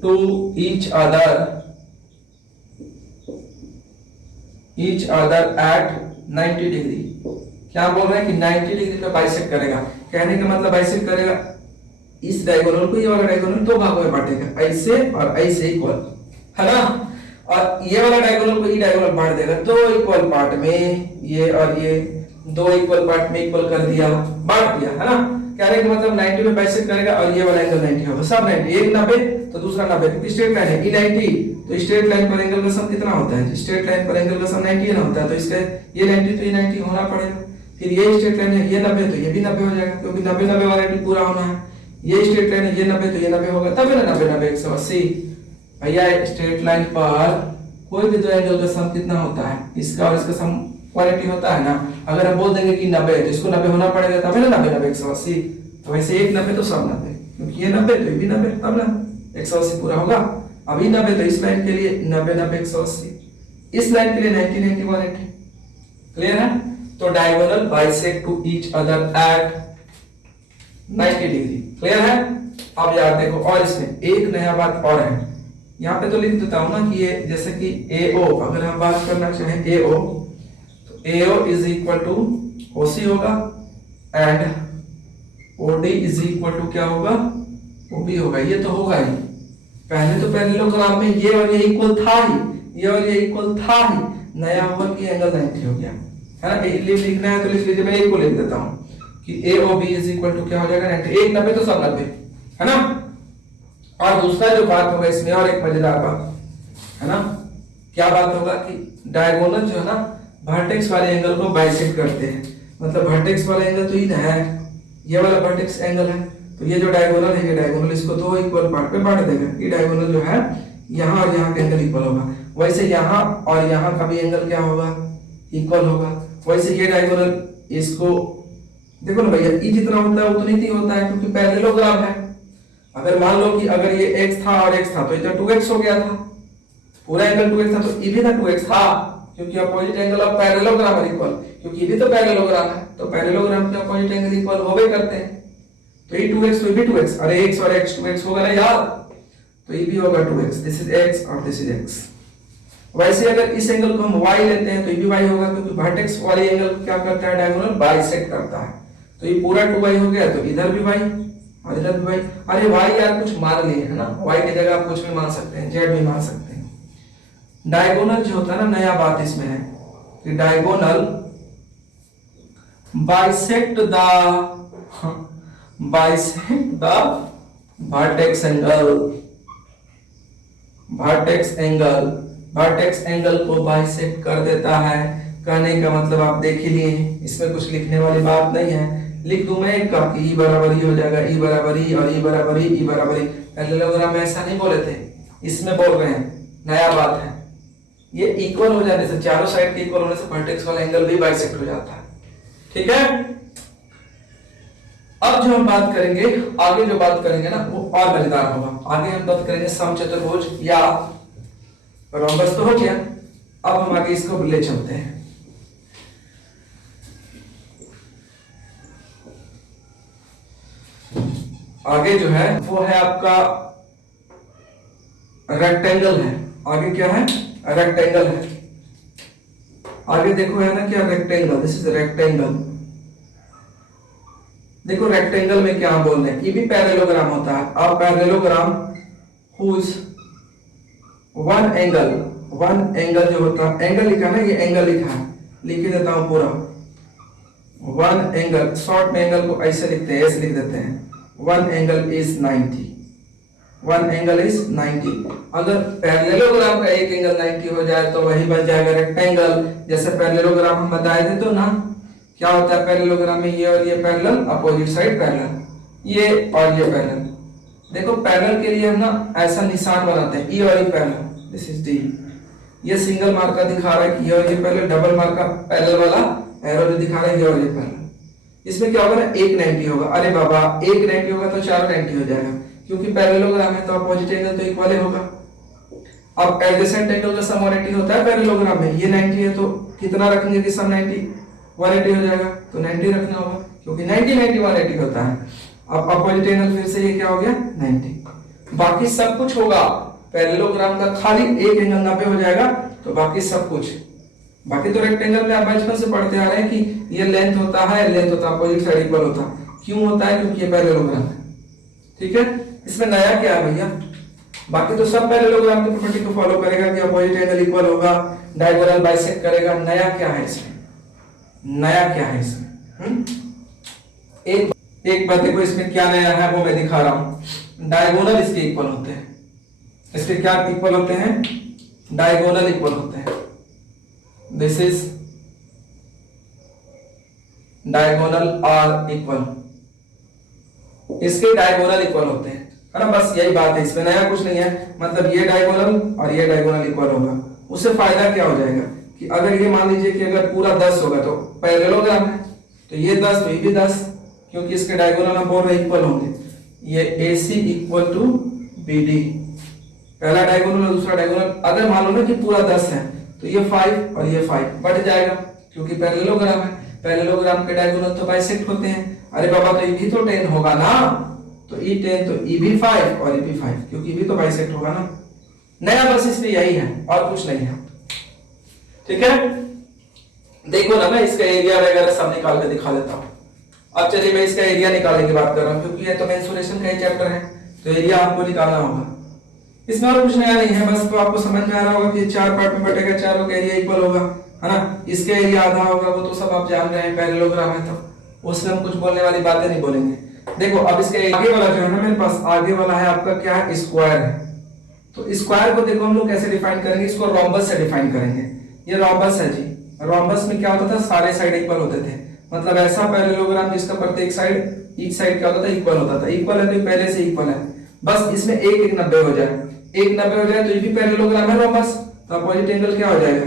to each other at 90 degree. क्या बोल रहे हैं कि 90 डिग्री पे बाइसेक्ट करेगा, कहने का मतलब बाइसेक्ट करेगा इस डायगोनल को, ये वाला डायगोनल दो भागों में बांटेगा, ऐसे और ऐसे इक्वल, है ना, और ये वाला डायगोनल को ये डायगोनल बांट देगा दो इक्वल पार्ट में, ये और ये दो इक्वल पार्ट में इक्वल कर दिया, बांट दिया, है ना। कहने का मतलब 90 में बाइसेक्ट करेगा और ये वाला एंगल 90 होगा, सब 90, एक 90 तो दूसरा 90, क्योंकि स्ट्रेट लाइन है, ई 90 तो स्ट्रेट लाइन पर एंगल का सम कितना होता है, स्ट्रेट लाइन पर एंगल का सम 90 ना होता है, तो इसका ये 90 तो ये 90 होना पड़ेगा। फिर ये स्ट्रेट लाइन है, ये 90 तो ये भी 90 हो जाएगा, क्योंकि 90 90 वाला रेडियस पूरा होना है। ये स्ट्रेट लाइन है, ये 90 तो ये 90 होगा, तब है ना 90 90 180। भैया स्ट्रेट लाइन पर कोई भी दो एंगल का सम कितना होता है, इसका और इसका सम क्वालिटी होता है ना। अगर हम बोल देंगे कि 90 तो इसको 90 होना पड़ेगा, तब है ना 90 90 180। तो वैसे एक 90 तो सब 90, क्योंकि ये 90 तो ये भी 90, तब ना 180 पूरा होगा। अभी 90 तो इस लाइन के लिए 90 90 180, इस लाइन के लिए 90 90 180। क्लियर है। तो diagonal bisect to each other at 90 degree. Clear है। अब यार देखो, और इसमें एक नया बात और है, यहाँ पे तो लिख देता हूं ना कि ये जैसे कि AO, अगर हम बात करना चाहें AO, तो AO is equal to OC होगा, and OD is equal to क्या होगा, OB होगा। ये तो होगा ही, पहले तो पैरेललोग्राम में ये और ये इक्वल था ही, ये और ये इक्वल था ही, नया हुआ कि एंगल 90 हो गया, है ना। लिखना है तो लिख लीजिए, मैं एक को लिख देता हूँ कि AOB इज इक्वल टू क्या हो जाएगा 90, एक 90 तो सब 90, है ना। और दूसरा जो बात होगा इसमें, और एक मजेदार बात है ना, क्या बात होगा कि डायगोनल जो है ना वर्टेक्स वाले एंगल को बाइसेक्ट करते हैं, मतलब वर्टेक्स वाला एंगल तो ये है, ये वाला वर्टेक्स एंगल है, तो ये जो डायगोनल है, ये डायगोनल इसको दो इक्वल पार्ट पे बांट देगा। ये डायगोनल जो है यहाँ और यहाँ का एंगल इक्वल होगा, वैसे यहाँ और यहाँ का भी एंगल क्या होगा, इक्वल होगा। वैसे ये डायगोनल इसको देखो ना भैया, ई जितना होता है उतनी ही होता है, क्योंकि पैरेललोग्राम है। अगर मान लो कि अगर ये x था और x था तो इधर 2x हो गया था, पूरा एंगल 2x था, तो ये भी ना 2x था, क्योंकि opposite angle of parallelogram are equal, क्योंकि ये भी तो पैरेललोग्राम है, तो पैरेललोग्राम के अपोजिट एंगल इक्वल होवे करते हैं। तो ये 2x तो ये भी 2x, अरे x और x 2x होगा ना यार, तो ये भी होगा 2x, दिस इज x और दिस इज x। वैसे अगर इस एंगल को हम y लेते हैं तो ये भी y होगा, क्योंकि वर्टेक्स वाले एंगल क्या करता है, डायगोनल बाइसेक्ट करता है। तो ये पूरा 2y हो गया, तो इधर भी y और इधर भी y। अरे y यार कुछ मान लिए, है ना, y की जगह आप कुछ भी मान सकते हैं, z भी मान सकते हैं। डायगोनल जो होता है ना, नया बात इसमें है कि diagonal bisect the vertex angle को बाइसेक्ट कर देता है। कहने का मतलब आप देख ही लिए, इसमें कुछ लिखने वाली बात नहीं है। लिख दूं मैं एक का कि ई बराबर ई हो जाएगा, ई बराबर ई और ई बराबर ई, ई बराबर ई। पैरेललोग्राम में ऐसा नहीं बोले थे, इसमें बोल रहे हैं, नया बात है। ये इक्वल हो जाने से, चारों साइड के इक्वल होने से वर्टेक्स वाला एंगल भी बाइसेक्ट हो जाता है। ठीक है, अब जो हम बात करेंगे, आगे जो बात करेंगे ना वो और मजेदार होगा। आगे हम बात करेंगे समचतुर्भुज या रोम्बस तो हो गया, अब हम आगे इसको ले चलते हैं। आगे जो है वो है आपका रेक्टेंगल है। आगे क्या है? रेक्टेंगल है। आगे देखो है ना क्या, रेक्टेंगल, दिस इज रेक्टेंगल। देखो रेक्टेंगल में क्या बोल रहे हैं, ये भी पैरेललोग्राम होता है। अब पैरेललोग्राम हुज वन एंगल जो होता है, एंगल लिखा ना, ये एंगल लिखा है, लिख ही देता हूं पूरा। वन एंगल, शॉर्ट में एंगल को ऐसे लिखते हैं, ऐसे लिख देते हैं, one angle is 90, one angle is 90। अगर पैरेललोग्राम का एक एंगल 90 हो जाए तो वही बन जाएगा रेक्टेंगल। जैसे पैरेललोग्राम हम बताए थे तो ना, क्या होता है पैरेललोग्राम में, ये और ये पैरेलल, अपोजिट साइड पैरेलल, ये और ये पैरेलल। देखो पैरेलल के लिए हम ना ऐसा निशान बनाते हैं, ई और E parallel, this is D. ये सिंगल मार्का दिखा रहा है कि ये और ये पैरेलल, डबल मार्का पैरेलल वाला एरो जो दिखा रहा है ये और ये पैरेलल। इसमें क्या होगा ना, एक 90 होगा। अरे बाबा, एक 90 होगा तो चार 90 हो जाएगा, क्योंकि पैरेललोग्राम है तो अपोजिट एंगल तो इक्वल ही होगा। अब एडजेसेंट एंगल का सम 180 होता है पैरेललोग्राम में, ये 90 है तो कितना रखेंगे कि सम 90 180 हो जाएगा, तो 90 रखना होगा, क्योंकि 90 90 180 होता है। अब अपोजिट एंगल फिर से ये क्या हो गया 90। बाकी सब कुछ होगा पैरेललोग्राम का, खाली एक एंगल 90 हो जाएगा तो बाकी सब कुछ। बाकी तो रेक्टेंगल में आप बचपन से पढ़ते आ रहे हैं कि ये लेंथ होता है, लेंथ होता है, अपोजिट साइड इक्वल होता है। क्यों होता है? क्योंकि ये पैरेललोग्राम है। ठीक है, इसमें नया क्या है भैया? बाकी तो सब पैरेललोग्राम की प्रॉपर्टी को फॉलो करेगा कि अपोजिट एंगल इक्वल होगा, डायगोनल बाइसेक्ट करेगा। नया क्या है इसमें? नया क्या है इसमें? एक बात देखो, इसमें क्या नया है वो मैं दिखा रहा हूं। डायगोनल इसके इक्वल होते हैं। इसके क्या इक्वल होते हैं? डायगोनल इक्वल होते हैं। This is diagonal are equal, इसके डायगोनल इक्वल होते हैं, है ना। बस यही बात है, इसमें नया कुछ नहीं है। मतलब ये डायगोनल और ये डायगोनल इक्वल होगा। उससे फायदा क्या हो जाएगा कि अगर ये मान लीजिए कि अगर पूरा 10 होगा तो पैरेललोग्राम है, तो ये 10 तो ये भी 10, क्योंकि इसके डायगोनल हम बोल रहे इक्वल होंगे। ये AC इक्वल टू BD, पहला डायगोनल और दूसरा डायगोनल। अगर मान लो ना कि पूरा 10 है तो ये 5 और ये 5 बढ़ जाएगा, क्योंकि पैरेललोग्राम है। पैरेललोग्राम के डायगोनल तो बाइसेक्ट होते हैं। अरे बाबा, तो ये भी तो 10 होगा ना, तो E 10 तो E भी 5 और E भी 5, क्योंकि भी तो बाइसेक्ट होगा ना। नया बस इसमें यही है और कुछ नहीं है। ठीक है, देखो ना, मैं इसका एरिया वगैरह सब निकाल के दिखा देता हूं। अब चलिए मैं इसका एरिया निकालने की बात कर रहा हूं, क्योंकि ये तो मेंसुरेशन का ही चैप्टर है, तो एरिया आपको निकालना होगा। इसमें और कुछ नया नहीं है, बस तो आपको समझ में आ रहा होगा कि 4 पार्ट में बटेगा, चारों का एरिया इक्वल होगा, है ना। इसके एरिया आधा होगा, वो तो सब आप जान रहे हैं, पैरेललोग्राम है तो उसमें हम कुछ बोलने वाली बातें नहीं बोलेंगे। देखो अब इसके आगे वाला जो है ना मेरे पास, आगे वाला है आपका क्या है, स्क्वायर है। तो स्क्वायर को देखो हम लोग कैसे डिफाइन करेंगे, इसको रोम्बस से डिफाइन करेंगे। ये रोम्बस है जी। रोम्बस में क्या होता था, सारे साइड इक्वल होते थे। मतलब ऐसा पैरेललोग्राम जिसका प्रत्येक साइड, ईच साइड क्या होता था, इक्वल होता था। इक्वल है तो पहले से इक्वल है, बस इसमें एक 90 हो जाए, 90 हो जाए तो ये भी पैरेललोग्राम है रोम्बस, तो अपोजिट एंगल क्या हो जाएगा,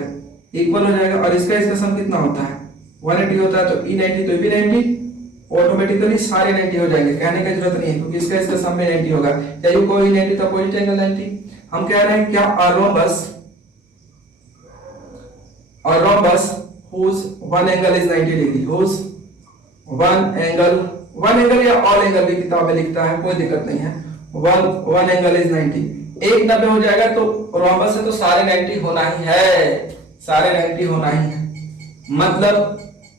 इक्वल हो जाएगा। और इसका सम कितना होता है, 180 होता है, तो E 90 तो ये भी 90, ऑटोमेटिकली सारे 90 हो जाएंगे, कहने की जरूरत नहीं है, क्योंकि इसका सम में 90 होगा। या यू कोई 90 तो अपोजिट एंगल 90। हम कह रहे हैं क्या, a rhombus whose one angle is 90 degree, whose one angle या all angle भी किताब में लिखता है, कोई दिक्कत नहीं है। one angle is 90, एक 90 हो जाएगा तो रोम्बस है तो सारे 90 होना ही है, सारे 90 होना ही है। मतलब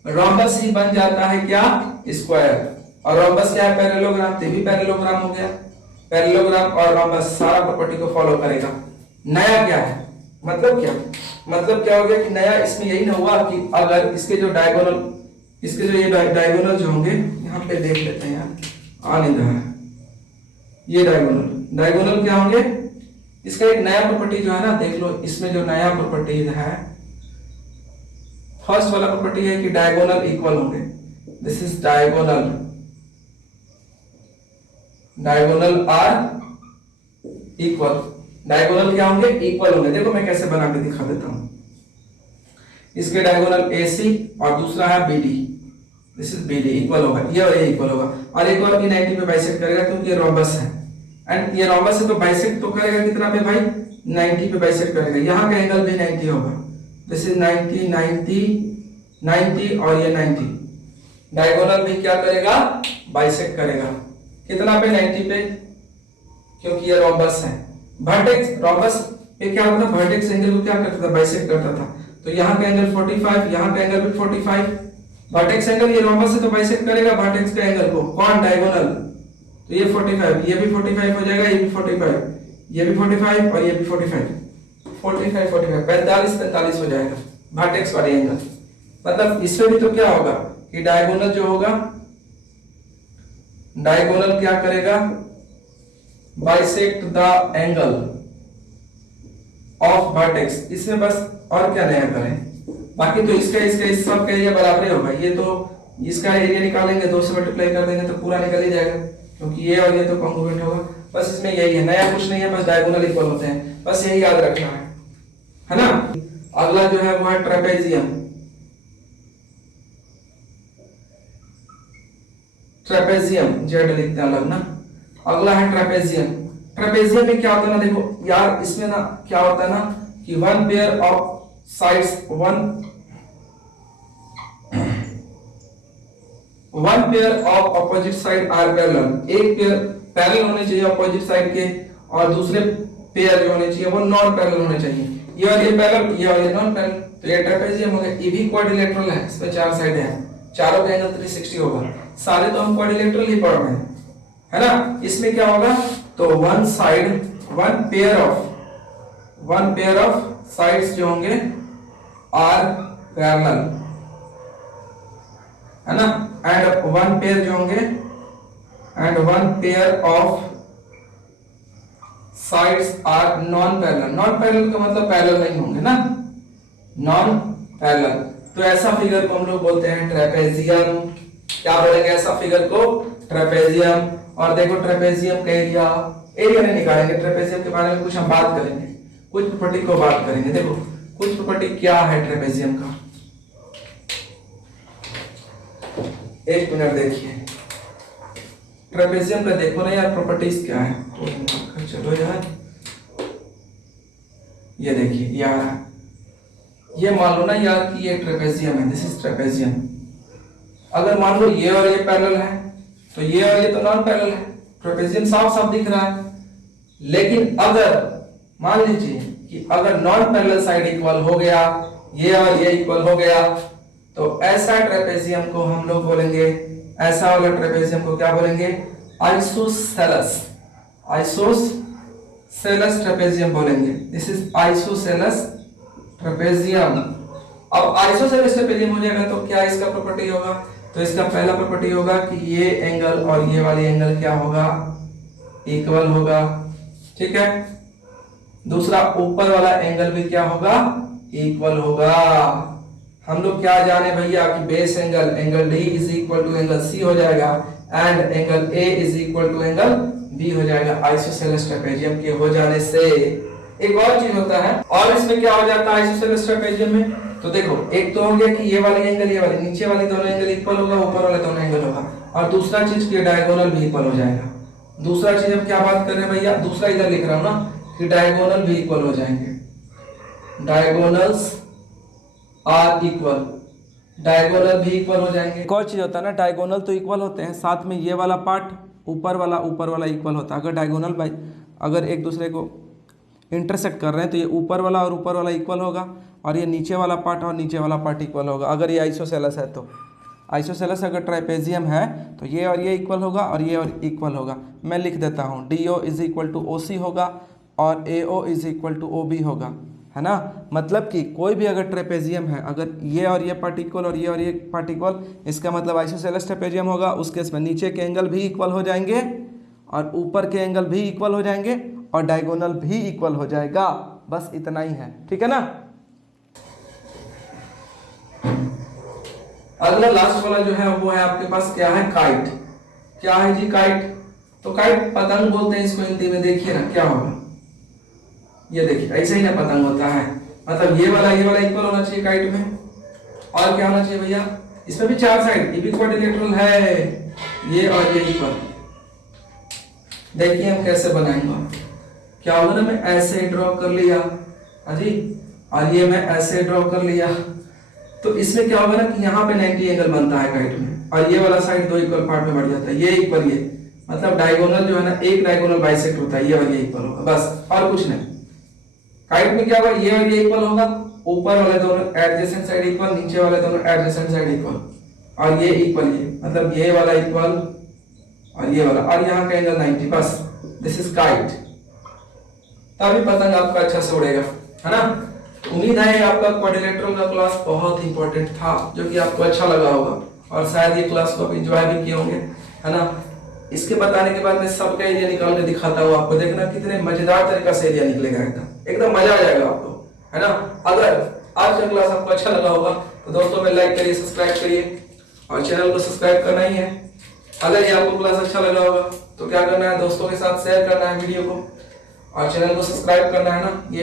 रोम्बस ही बन जाता है क्या, स्क्वायर। और रोम्बस क्या है, पैरेललोग्राम, तो भी पैरेललोग्राम हो गया। पैरेललोग्राम और रोम्बस सारा प्रॉपर्टी को फॉलो करेगा। नया क्या है, मतलब क्या हो गया कि नया इसमें यही ना हुआ कि अगर इसके जो डायगोनल, इसके जो ये डायगोनल जो होंगे, यहाँ पे देख लेते हैं यार, आ नहीं रहा है, ये डायगोनल क्या होंगे, इसका एक नया प्रॉपर्टी जो है ना, देख लो इसमें जो नया प्रॉपर्टी है, फर्स्ट वाला प्रॉपर्टी है कि डायगोनल इक्वल होंगे, this is diagonal, diagonal are equal, diagonal क्या होंगे, इक्वल होंगे। देखो मैं कैसे बना के दिखा देता हूं, इसके डायगोनल AC और दूसरा है BD, this is BD equal होगा, ये और ये इक्वल होगा, और एक और भी 90 पे बाइसेक्ट करेगा क्योंकि ये रोम्बस है, एंड ये रोम्बस है तो बाइसेक्ट तो करेगा कितना पे भाई, 90 पे बाइसेक्ट करेगा। यहाँ का एंगल भी 90 होगा, दिस इज 90 90 90 और ये 90, डायगोनल भी क्या करेगा, बाइसेक्ट करेगा, कितना पे, 90 पे, क्योंकि ये रोम्बस है। वर्टेक्स, रोम्बस पे क्या होता था, वर्टेक्स एंगल को क्या करता था, बाइसेक्ट करता था, तो यहाँ का एंगल 45, यहाँ का एंगल भी 45, वर्टेक्स एंगल, ये रोम्बस है तो बाइसेक्ट करेगा वर्टेक्स के एंगल को, कौन, डायगोनल, तो ये 45, ये भी 45 हो जाएगा, ये भी 45, ये भी 45 और ये भी 45, 45 45 45 45 हो जाएगा वर्टेक्स वाले एंगल। मतलब इसमें भी तो क्या होगा कि डायगोनल जो होगा, डायगोनल क्या करेगा, bisect the angle of vertex, इसमें बस और क्या नया करें, बाकी तो इसका इस सब का एरिया बराबर ही होगा, ये तो इसका एरिया निकालेंगे 2 से मल्टीप्लाई कर देंगे तो पूरा निकल ही जाएगा, क्योंकि ये और ये तो कॉन्ग्रुएंट होगा, बस इसमें यही है, नया कुछ नहीं है, बस डायगोनल इक्वल होते हैं, बस यही याद रखना है ना। अगला जो है वो है ट्रेपेजियम, ट्रेपेजियम जेड लिखते हैं अलग ना, अगला है ट्रेपेजियम। ट्रेपेजियम में क्या होता है ना, देखो यार इसमें ना क्या होता है ना कि one pair of sides, one pair of opposite side are parallel, एक पेयर पैरेलल होने चाहिए अपोजिट साइड के, और दूसरे पेयर जो होने चाहिए वो नॉन पैरेलल होने चाहिए, ये और ये पैरेलल, ये और ये नॉन पैरेलल, तो ये ट्रेपेजियम हो गया। ये भी क्वाड्रिलेटरल है, इसमें 4 साइड है, चारों का एंगल 360 होगा, सारे तो हम क्वाड्रिलेटरल ही पढ़ रहे हैं, है ना। इसमें क्या होगा, तो one side, one pair of sides जो होंगे आर पैरेलल, है ना, एंड वन पेयर जो होंगे, and one pair of sides are non parallel, non parallel का मतलब पैरेलल नहीं होंगे ना, नॉन पैरेलल, तो ऐसा फिगर को हम लोग बोलते हैं ट्रेपेजियम। क्या बोलेंगे ऐसा फिगर को, ट्रेपेजियम। और देखो ट्रेपेजियम का एरिया नहीं निकालेंगे, ट्रेपेजियम के बारे में कुछ हम बात करेंगे, कुछ प्रॉपर्टी को बात करेंगे। देखो कुछ प्रॉपर्टी क्या है ट्रेपेजियम का, एक मिनट देखिए, ट्रेपेजियम का देखो ना यार प्रॉपर्टीज क्या है, चलो यार ये देखिए यार, ये मान लो ना यार कि ये ट्रेपेजियम है, दिस इज ट्रेपेजियम। अगर मान लो ये और ये पैरेलल है तो ये और ये तो नॉन पैरेलल है, ट्रेपेजियम साफ साफ दिख रहा है। लेकिन अगर मान लीजिए कि अगर नॉन पैरेलल साइड इक्वल हो गया, ये और ये इक्वल हो गया, तो ऐसा ट्रेपेजियम को हम लोग बोलेंगे, ऐसा वाला ट्रेपेजियम को क्या बोलेंगे, आइसोसेलेस, आइसोसेलेस ट्रेपेजियम बोलेंगे, दिस इज आइसोसेलेस ट्रेपेजियम। अब आइसोसेलेस ट्रेपेजियम हो जाएगा तो क्या इसका प्रॉपर्टी होगा, तो इसका पहला प्रॉपर्टी होगा कि ये एंगल और ये वाली एंगल क्या होगा, इक्वल होगा, ठीक है। दूसरा ऊपर वाला एंगल भी क्या होगा, इक्वल होगा। हम लोग क्या जाने भैया कि base angle D is equal to angle C हो जाएगा, and angle A is equal to angle B हो जाएगा आइसोसेलेस ट्रेपेजियम के हो जाने से। एक और चीज होता है, और इसमें क्या हो जाता है आइसोसेलेस ट्रेपेजियम में, तो देखो एक तो हो गया कि ये वाली एंगल, ये वाली, नीचे वाले दोनों एंगल इक्वल होगा, ऊपर वाले दोनों एंगल होगा, और दूसरा चीज कि डायगोनल भी इक्वल हो जाएगा। दूसरा चीज हम क्या बात कर रहे हैं भैया, दूसरा इधर लिख रहा हूं ना कि डायगोनल भी इक्वल हो जाएंगे, डायगोनल्स आर इक्वल, डायगोनल भी इक्वल हो जाएंगे। एक और चीज होता है ना, डायगोनल तो इक्वल होते हैं, साथ में ये वाला पार्ट ऊपर वाला इक्वल होता है। अगर डायगोनल बाई अगर एक दूसरे को इंटरसेक्ट कर रहे हैं तो ये ऊपर वाला और ऊपर वाला इक्वल होगा, और ये नीचे वाला पार्ट और नीचे वाला पार्ट इक्वल होगा। अगर ये आइसोसेलेस है तो आइसोसेलेस अगर ट्राइपेजियम है तो ये और ये इक्वल होगा और ये और इक्वल होगा। मैं लिख देता हूँ, D O is equal to O C होगा और A O is equal to O B होगा, है ना। मतलब कि कोई भी अगर ट्रेपेजियम है, अगर ये और ये पार्ट इक्वल और ये पार्ट इक्वल, इसका मतलब आइसोसेलेस ट्रेपेजियम होगा। उस केस में नीचे के एंगल भी इक्वल हो जाएंगे और ऊपर के एंगल भी इक्वल हो जाएंगे और डायगोनल भी इक्वल हो जाएगा। बस इतना ही है, ठीक है ना। अगला लास्ट वाला जो है वो है आपके पास क्या है, काइट। क्या है जी, काइट। तो काइट पतंग बोलते हैं इसको हिंदी में। देखिए ना क्या होगा, ये देखिए ऐसे ही ना पतंग होता है, मतलब ये वाला इक्वल होना चाहिए काइट में। और क्या होना चाहिए भैया, इसमें भी चार साइड, ये भी क्वाड्रिलेटरल है, ये और ये इक्वल। देखिए हम कैसे बनाएंगे, क्या होगा ना, मैं ऐसे ड्रॉ कर लिया जी, और ये मैं ऐसे ड्रॉ कर लिया, तो इसमें क्या होगा ना कि यहाँ पे 90 एंगल बनता है काइट में, और ये वाला साइड दो इक्वल पार्ट में बढ़ जाता है, ये इक्वल ये, मतलब डायगोनल जो है ना, एक डायगोनल बाइसेक्ट होता है, ये और ये इक्वल होगा, बस और कुछ नहीं। काइट में क्या होगा, ये और ये इक्वल होगा, ऊपर वाले दोनों एडजेसेंट साइड इक्वल, नीचे वाले दोनों एडजेसेंट साइड इक्वल, और ये इक्वल, ये मतलब ये वाला इक्वल और ये वाला, और यहाँ का एंगल 90, बस दिस इज काइट। तभी पतंग आपका अच्छा से उड़ेगा, है ना। तो उम्मीद है आपका क्वाड्रिलेटरल का क्लास बहुत इंपॉर्टेंट था, जो कि आपको अच्छा लगा होगा, और शायद ये क्लास को आप एंजॉय भी किए होंगे, है ना। इसके बताने के बाद मैं सबका एरिया निकाल के दिखाता हूँ आपको, देखना कितने मजेदार तरीका से एरिया निकलेगा, एकदम मजा आ जाएगा आपको, है ना। अगर आज का क्लास आपको अच्छा लगा होगा तो दोस्तों में लाइक करिए, सब्सक्राइब करिए, और चैनल को सब्सक्राइब करना ही है। अगर ये आपको क्लास अच्छा लगा होगा तो क्या करना है, दोस्तों के साथ शेयर करना है वीडियो को, और चैनल को सब्सक्राइब करना है ना। ये